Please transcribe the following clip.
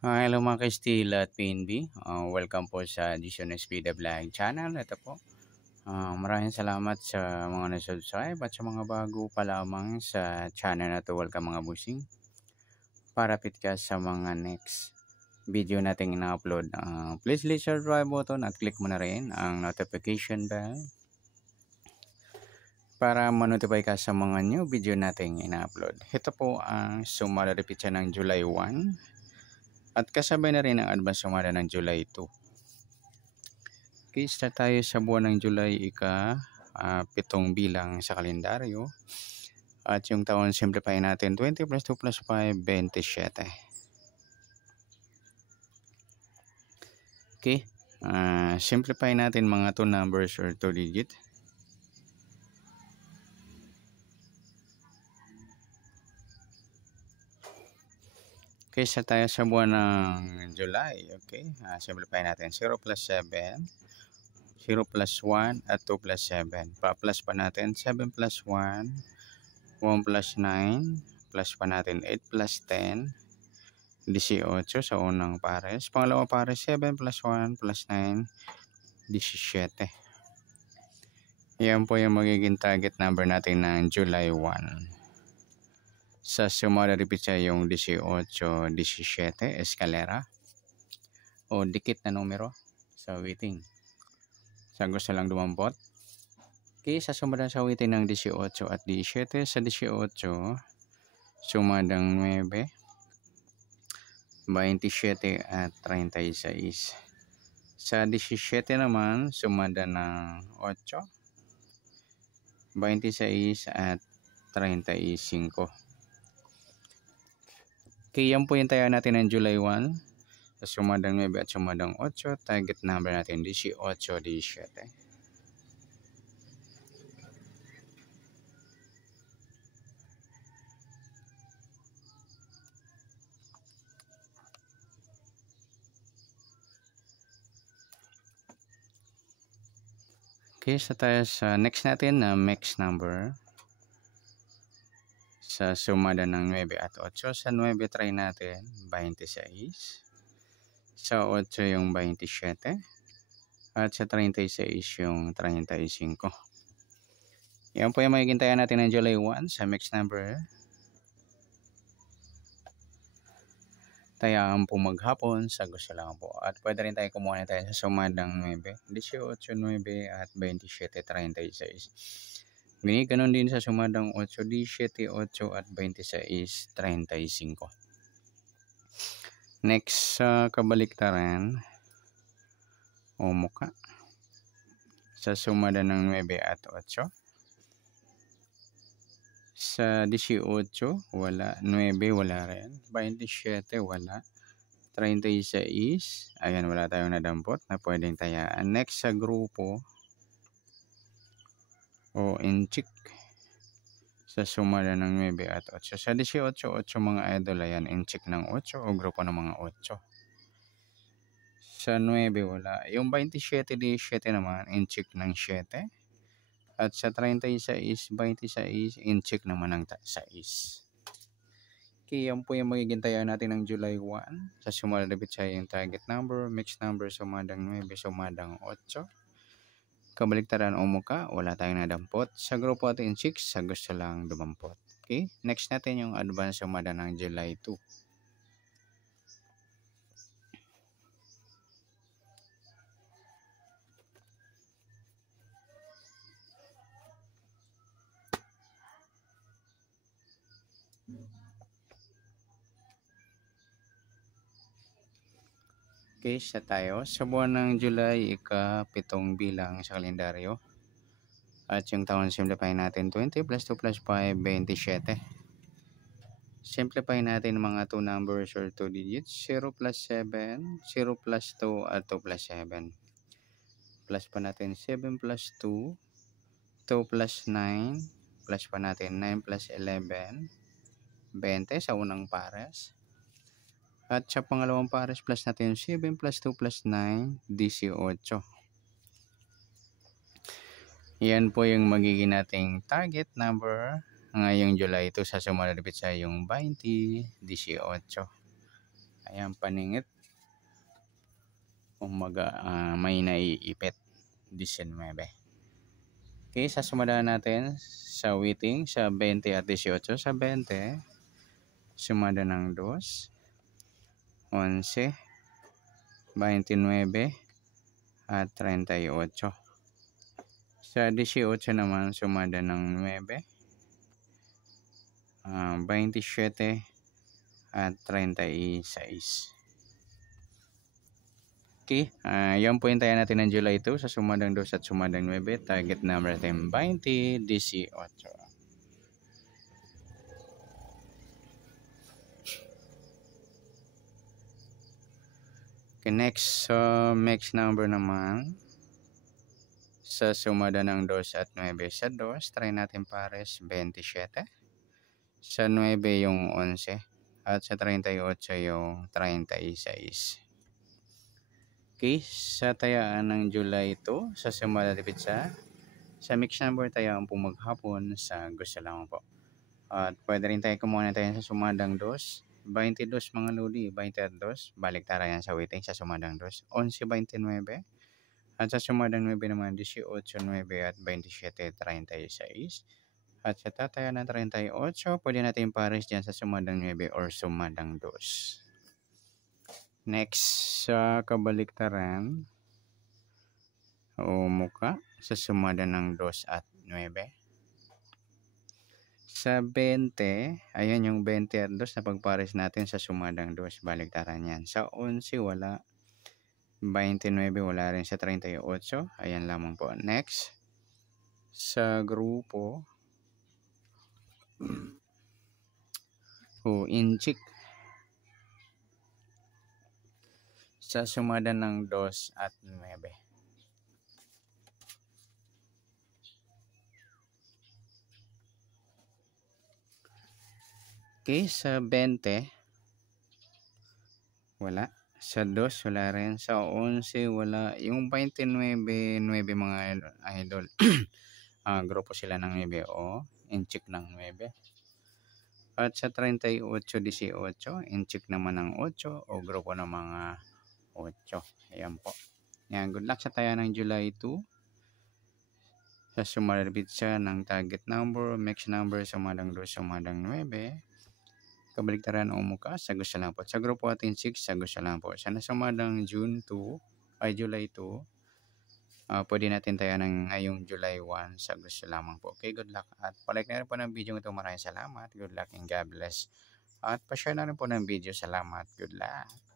Hello mga ka-Steel at PNB. Welcome po sa Edition SP The Vlog Channel. Ito po. Maraming salamat sa mga na-subscribe at sa mga bago pa lamang sa channel na to. Welcome mga busing. Parapit ka sa mga next video nating ina-upload. Please hit the subscribe button at click mo na rin ang notification bell para ma-notify ka sa mga new video nating ina-upload. Ito po ang summary repeat ng July 1 at kasabay na rin ang advance summary ng July 2. Okay, start tayo sa buwan ng July, pitong bilang sa kalendaryo. At yung taon, simplify natin. 20 plus 2 plus 5, 27. Okay, simplify natin mga 2 numbers or 2 digit. Okay, start tayo sa buwan ng July. Okay, simplify natin. 0 plus 7, 0 plus 1 at 2 plus 7. Pa-plus pa natin. 7 plus 1, 1 plus 9, plus pa natin 8 plus 10, 18 sa unang pares. Pangalawang pares, 7 plus 1 plus 9, 17. Yan po yung magiging target number natin ng July 1. Sa summary repeat siya yung 18, 17, eskalera o dikit na numero sa waiting. Sa gusto lang dumampot. Okay, sa sumadang sa waiting ng 18 at 17, sa 18, sumadang 9, 27 at 36. Sa 17 naman, sumada ng 8, 26 at 35. Okay, yan po yung tayo natin ng July 1. Sa sumadang 9 at sumadang 8, target number natin 18, 17. Okay, sa tayo sa next natin na mix number. Sa sumada ng 9 at 8, sa 9 try natin 26. Sa 8 yung 27. At sa 36 yung 35. Yan po yung magiging tayo natin ng July 1 sa mix number. Tayaan po maghapon sa gusto lang po. At pwede rin tayo kumuha na tayo sa sumadang 9, 18, 9 at 27, 36. Ganon din sa sumadang 8, 17, 8 at 26, 35. Next sa kabaliktaran o muka. Sa sumada ng 9 at 8. Sa 18, wala. 9, wala rin. 27, wala. 36, ayan, wala tayong nadampot na pwedeng tayaan. Next sa grupo o inchik. Sa sumada ng 9 at 8. Sa 18, 8 mga idol, ayan, inchik ng 8 o grupo ng mga 8. Sa 9, wala. Yung 27, 17 naman, inchik ng 7. At sa 36, 26, inchik naman ng 6. Okay, yan po yung magiging tayo natin ng July 1. Sa sumalabit siya yung target number, mixed number, sumadang 9, sumadang 8. Kabaliktaran o muka, wala tayong nadampot. Sa grupo natin 6, sa gusto lang dumampot. Okay, next natin yung advance sumada ng July 2. Okay, sa tayo. Sa buwan ng July, ika-7 bilang sa kalendaryo. At yung taon, simplify natin 20 plus 2 plus 5, 27. Simplify natin mga 2 numbers or 2 digits. 0 plus 7, 0 plus 2 at 2 plus 7. Plus pa natin 7 plus 2, 2 plus 9, plus pa natin 9 plus 11, 20 sa unang pares. At sa pangalawang pares, plus natin 7 plus 2 plus 9, 18. Yan po yung magiging nating target number ngayong July 2 sa sumunod repeat sa yung 20, 18. Ayan, paningit. May naiipit. 19. Okay, sasumadaan natin sa waiting sa 20 at 18. Sa 20, sumada ng 2, 11, 29, at 38. Sa 18 naman, sumada ng 9, 27, at 36. Okay, yan po yung tayo natin ng July 2 sa sumadang 2 at sumadang 9. Target number natin 20, 18. Okay, next number naman sa sumada ng 2 at 9. Sa 2, try natin pares 27. Sa 9 yung 11. At sa 38 yung 36. Okay, sa tayaan ng July 2, sa sumada ng pizza, sa mix number tayo ang pumaghapon sa gusto lang po. At pwede rin tayo kumuha tayo sa sumadang 2, 22 mga lodi, 22, balik tara yan sa waiting sa sumadang 2, 11.29, at sa sumadang 9 naman 18.9 at 27.36. At sa tataya ng 38, pwede natin pares dyan sa sumadang 9 or sumadang 2. Next, sa kabaliktaran o muka sa sumada ng 2 at 9. Sa 20, ayan yung 20 at 2 na pagpares natin sa sumadang 2, baliktaran yan. Sa 11, wala. 29, wala rin. Sa 38, ayan lamang po. Next, sa grupo, inchik. Sa sumada ng 2 at 9. Okay, sa 20, wala. Sa 2, wala rin. Sa 11, wala. Yung 29, 9 mga idol. Grupo sila ng 9 o inchik ng 9. At sa 38, 18, inchik naman ng 8 o grupo ng mga 8. Ayan po. Yan, good luck sa taya ng July 2. Sa sumalabit siya ng target number, mix number, sumadang 2, sumadang 9. Kabaliktaran o muka, sa gusto lang po. Sa grupo atin 6, sa gusto lang po. Sa sumadang July 2, pwede natin tayo ng ngayong July 1, sa gusto lamang po. Okay, good luck. At palike na rin po ng video ito. Maraming salamat. Good luck and God bless. At pa-share na rin po ng video. Salamat. Good luck.